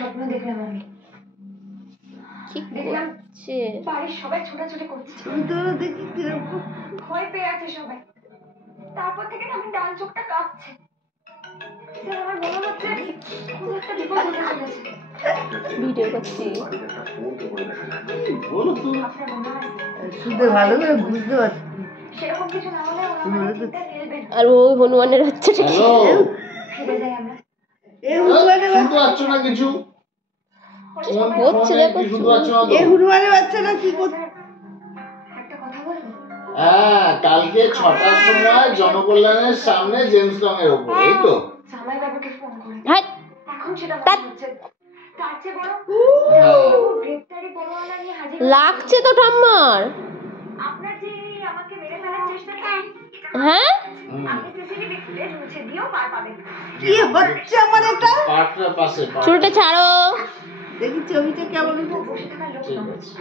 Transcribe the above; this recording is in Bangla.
স্বপ্ন দেখলাম আমি, কি করছে বাড়ির সবাই ছোটাছুটি করছে, দেখি কিরকম ভয় পেয়ে আছে সবাই। তারপর থেকে না আমি ডান চোখটা কাঁপছে, আমার মনে হচ্ছে কোনো একটা বিপদ হতে চলেছে। ভিডিও করছি আপনার মনে হয় শুনতে ভালো করে বুঝতে পারছি। সেরকম কিছু না হলে ওরা আমাদের চিন্তায় ফেলবে না। আর ওই হনুমানের বাচ্চাটা কি ফিরে যাই আমরা। এই হনুমানের শুনতে পাচ্ছ না কিছু? হচ্ছে দেখো এই হনুমানের বাচ্চাটা কি করছে? একটা কথা বলবো? হ্যাঁ, কালকে 6টার সময় জনকল্যাণের সামনে জেমস লং এর উপর, এই তো? জামাই বাবুকে ফোন করে হাট এখন সেটা মনে হচ্ছে তার চেয়ে বড় গ্রেপ্তারি পরোয়ানা নিয়ে হাজির লাগছে তো ঠাম্মার। আপনার যে আমাকে মেরে ফেলার চেষ্টা হ্যাঁ আপনি সিসিটিভি ফুটেজ মুছে দিয়েও পার পাবেন। কি হচ্ছে আমার এটা? পাটটার পাশে চুলটা ছাড়ো। দেখি ছবিটা কেমন বসে থাকার লোক ঠিক নয়। আছে।